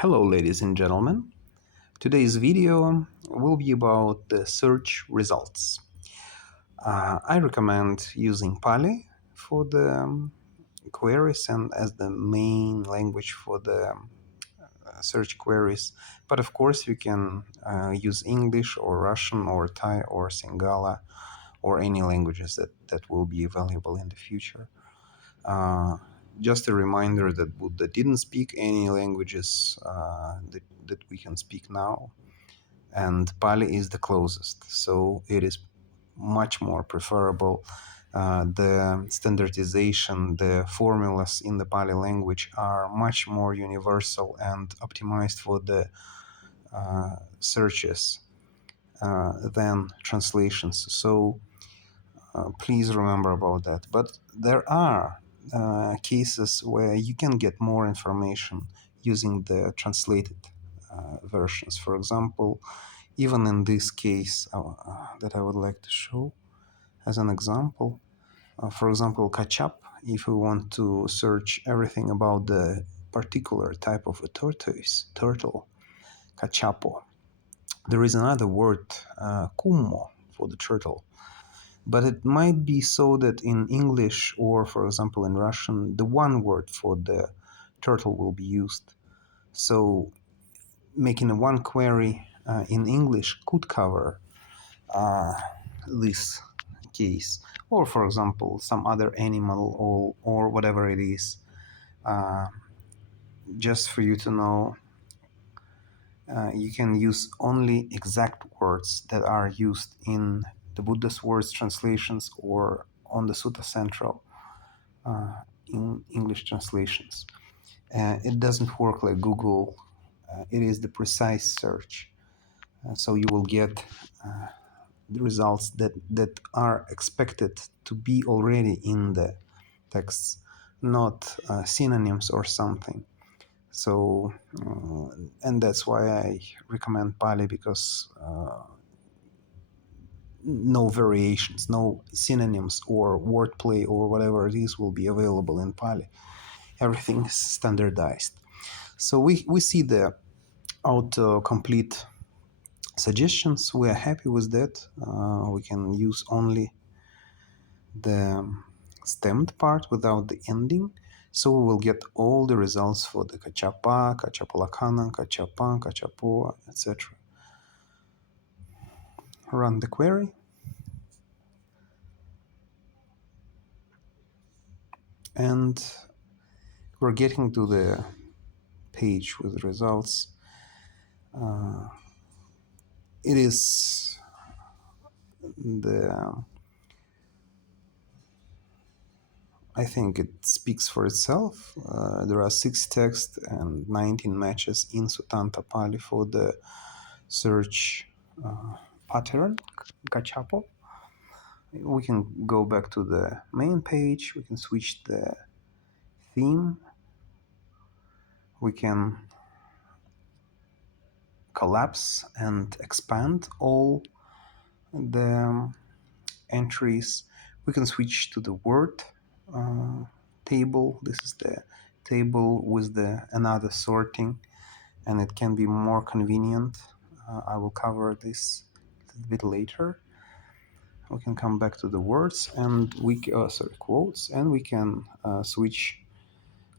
Hello ladies and gentlemen. Today's video will be about the search results. I recommend using Pali for the queries and as the main language for the search queries. But of course you can use English or Russian or Thai or Sinhala or any languages that will be valuable in the future. Just a reminder that Buddha didn't speak any languages that we can speak now, and Pali is the closest, so it is much more preferable. The standardization, the formulas in the Pali language are much more universal and optimized for the searches than translations. So please remember about that. But there are cases where you can get more information using the translated versions. For example, even in this case that I would like to show as an example, for example, kachap, if we want to search everything about the particular type of a turtle, kachapo, there is another word, kummo, for the turtle. But it might be so that in English or, for example, in Russian, the one word for the turtle will be used. So making a one query in English could cover this case. Or, for example, some other animal or whatever it is. Just for you to know, you can use only exact words that are used in the Buddha's words translations or on the Sutta Central in English translations. It doesn't work like Google. It is the precise search. So you will get the results that are expected to be already in the texts, not synonyms or something. So, and that's why I recommend Pali, because no variations, no synonyms or wordplay or whatever it is will be available in Pali. Everything is standardized. So we see the autocomplete suggestions. We are happy with that. We can use only the stemmed part without the ending. So we will get all the results for the kachapa, kachapolakana, kachapan, kachapoa, etc. Run the query. And we're getting to the page with results. It is the I think it speaks for itself. There are 6 texts and 19 matches in Sutanta Pali for the search pattern, Kachapo. We can go back to the main page. We can switch the theme. We can collapse and expand all the entries. We can switch to the word table. This is the table with the another sorting, and it can be more convenient. I will cover this a bit later. We can come back to the words and quotes, and we can switch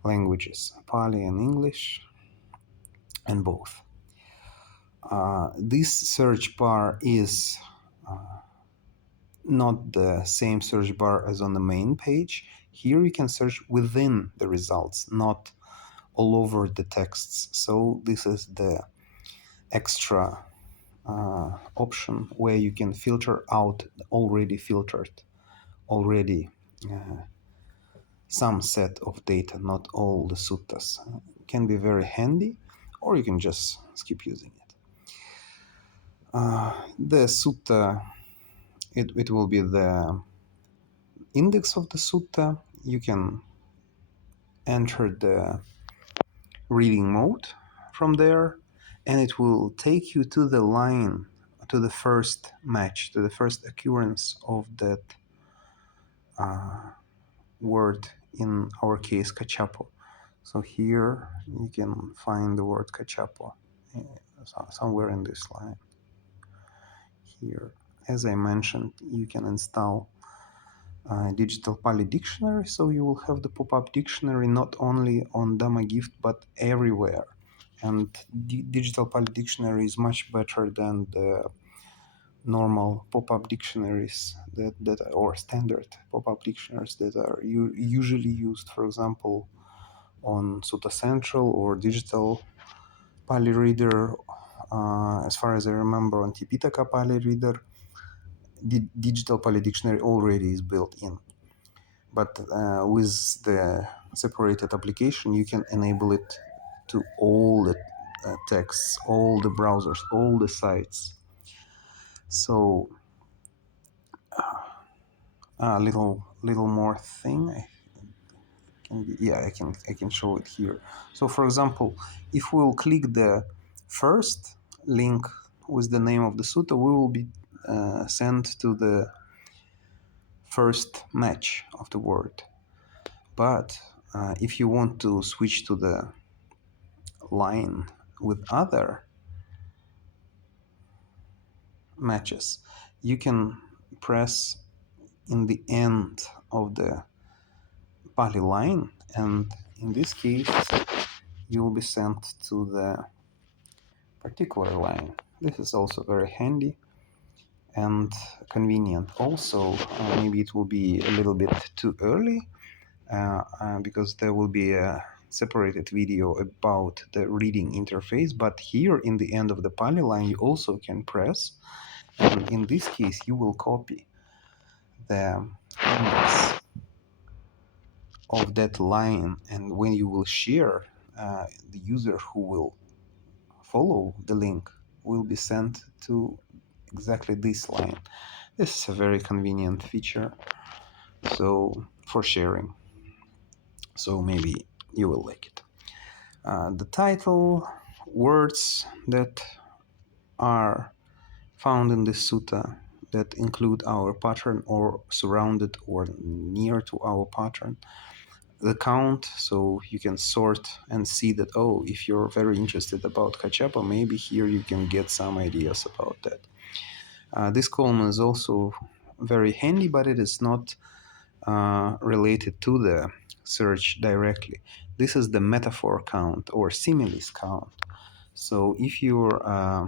languages, Pali and English, and both. This search bar is not the same search bar as on the main page. Here you can search within the results, not all over the texts. So this is the extra option where you can filter out already filtered, already some set of data, not all the suttas. Can be very handy, or you can just skip using it. The sutta, it will be the index of the sutta. You can enter the reading mode from there, and it will take you to the line, to the first match, to the first occurrence of that word, in our case, kachapo. So here you can find the word cachapo somewhere in this line. Here, as I mentioned, you can install digital Pali dictionary, so you will have the pop-up dictionary not only on Dhamma Gift but everywhere. And digital Pali dictionary is much better than the normal pop-up dictionaries that or standard pop-up dictionaries that are usually used, for example, on Sutta Central or digital Pali Reader. As far as I remember, on Tipitaka Pali Reader, the digital Pali dictionary already is built in. But with the separated application, you can enable it to all the texts, all the browsers, all the sites. So a little more thing. I can show it here. So for example, if we'll click the first link with the name of the sutta, we will be sent to the first match of the word. But if you want to switch to the line with other matches, you can press in the end of the Pali line, and in this case you will be sent to the particular line. This is also very handy and convenient. Also, maybe it will be a little bit too early because there will be a separated video about the reading interface, but here in the end of the Pali line you also can press, and in this case you will copy the index of that line, and when you will share, the user who will follow the link will be sent to exactly this line. This is a very convenient feature so for sharing, so maybe you will like it. The title, words that are found in this sutta that include our pattern or surrounded or near to our pattern, the count, so you can sort and see that, oh, if you're very interested about Kachapa, maybe here you can get some ideas about that. This column is also very handy, but it is not related to the search directly. This is the metaphor count or similes count. So if you're a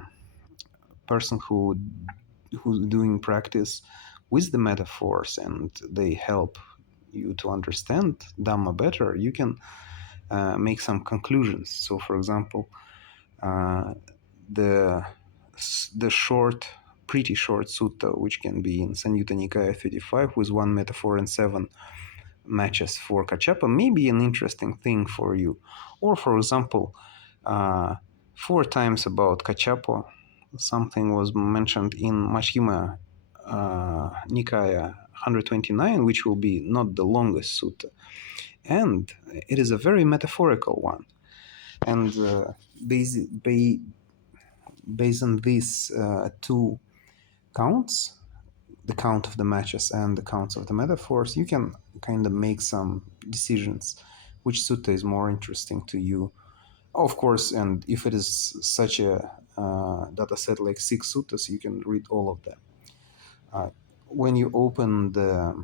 person who's doing practice with the metaphors and they help you to understand Dhamma better, you can make some conclusions. So, for example, uh, the pretty short sutta, which can be in Samyutta Nikaya 35 with one metaphor and 7 matches for Kachapa, may be an interesting thing for you. Or, for example, 4 times about Kachapa, something was mentioned in Majjhima Nikaya 129, which will be not the longest sutta. And it is a very metaphorical one. And based on these 2 counts, the count of the matches and the counts of the metaphors, you can kind of make some decisions which sutta is more interesting to you. Of course, and if it is such a data set like 6 suttas, you can read all of them. When you open the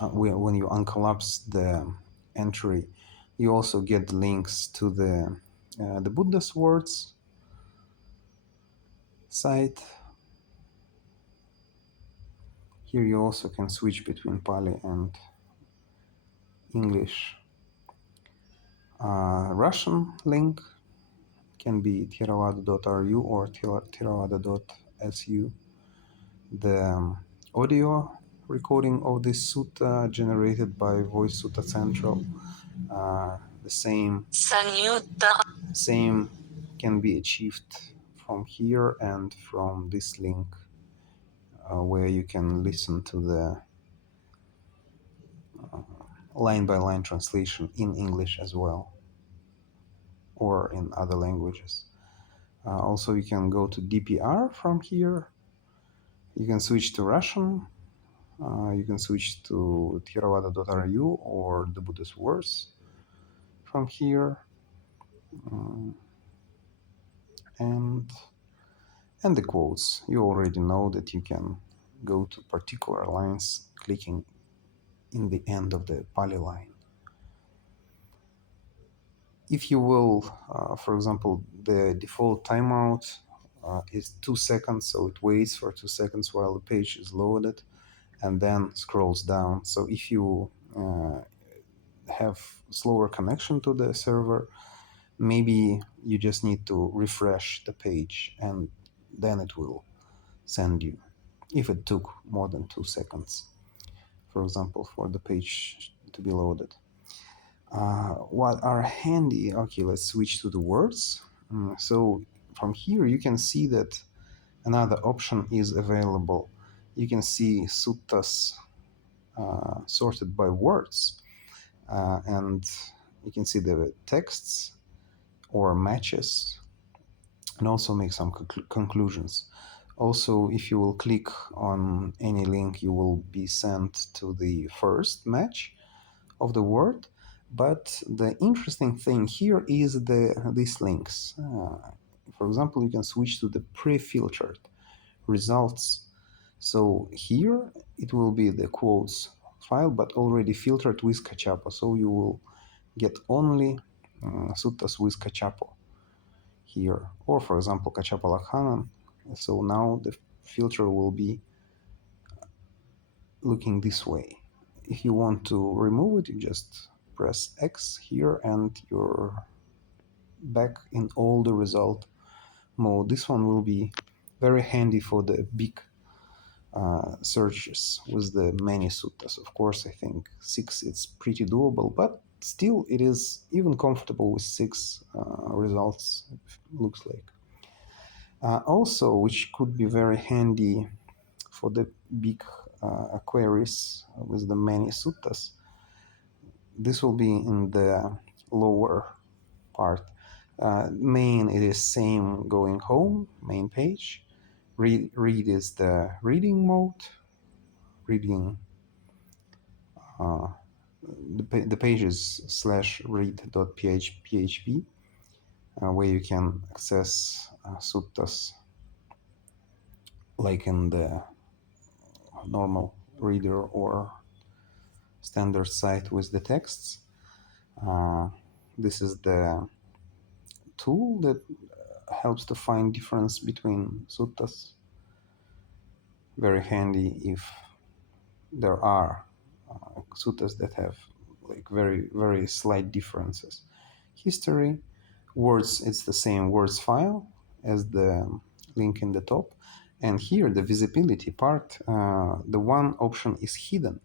when you uncollapse the entry, you also get links to the Buddha's words site. Here you also can switch between Pali and English. Russian link can be theravada.ru or theravada.su. The audio recording of this sutta generated by Voice Sutta Central, the same can be achieved from here and from this link, where you can listen to the line-by-line translation in English as well, or in other languages. Also, you can go to DPR from here. You can switch to Russian You can switch to theravada.ru or the Buddha's Words from here. Um, and and the quotes. You already know that you can go to particular lines clicking in the end of the Pali line. If you will, for example, the default timeout is 2 seconds, so it waits for 2 seconds while the page is loaded and then scrolls down. So if you have slower connection to the server, maybe you just need to refresh the page and then it will send you, if it took more than 2 seconds, for example, for the page to be loaded. What are handy? Okay, let's switch to the words. So from here you can see that another option is available. You can see suttas sorted by words, and you can see the texts or matches, and also make some conclusions. Also, if you will click on any link, you will be sent to the first match of the word. But the interesting thing here is these links. For example, you can switch to the pre-filtered results. So here it will be the quotes file, but already filtered with Kachapo. So you will get only suttas with Kachapo here, or for example, Kachapo Lakhanan. So now the filter will be looking this way. If you want to remove it, you just press X here and you're back in all the result mode. This one will be very handy for the big searches with the many suttas. Of course, I think 6 it's pretty doable, but still it is even comfortable with 6 results, looks like. Also, which could be very handy for the big queries with the many suttas, this will be in the lower part. Main, it is same going home, main page. Read is the reading mode, reading the page is /read.php, where you can access suttas like in the normal reader or standard site with the texts. This is the tool that helps to find difference between suttas. Very handy if there are suttas that have like very slight differences. History, words, it's the same words file as the link in the top. And here the visibility part, the one option is hidden.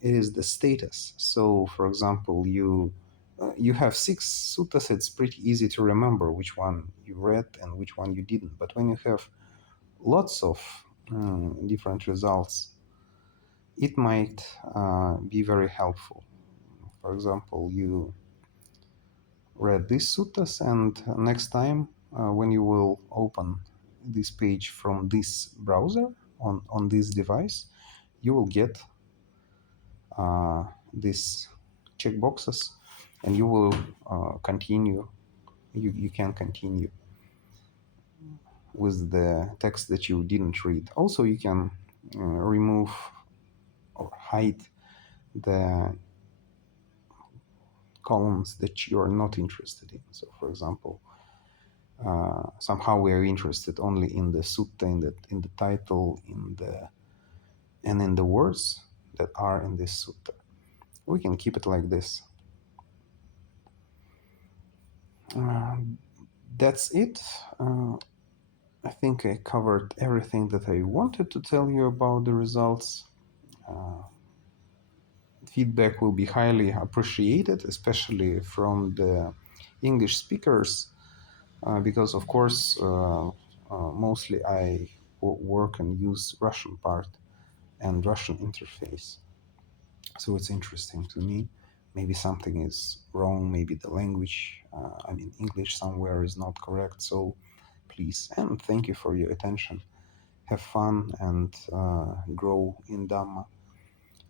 It is the status. So for example, you have 6 suttas, it's pretty easy to remember which one you read and which one you didn't. But when you have lots of different results, it might be very helpful. For example, you read these suttas, and next time when you will open this page from this browser on this device, you will get these checkboxes and you will continue. You can continue with the text that you didn't read. Also, you can remove or hide the columns that you are not interested in. So, for example, somehow we are interested only in the sutta, in the title, and in the words that are in this sutta. We can keep it like this. That's it. I think I covered everything that I wanted to tell you about the results. Feedback will be highly appreciated, especially from the English speakers, because of course, mostly I work and use Russian part and Russian interface. So it's interesting to me. Maybe something is wrong, maybe the language, English somewhere is not correct. So please, and thank you for your attention. have fun and grow in Dhamma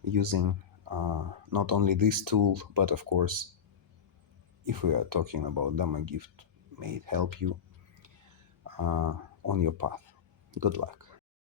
using not only this tool, but of course, if we are talking about Dhamma gift, may it help you on your path. Good luck.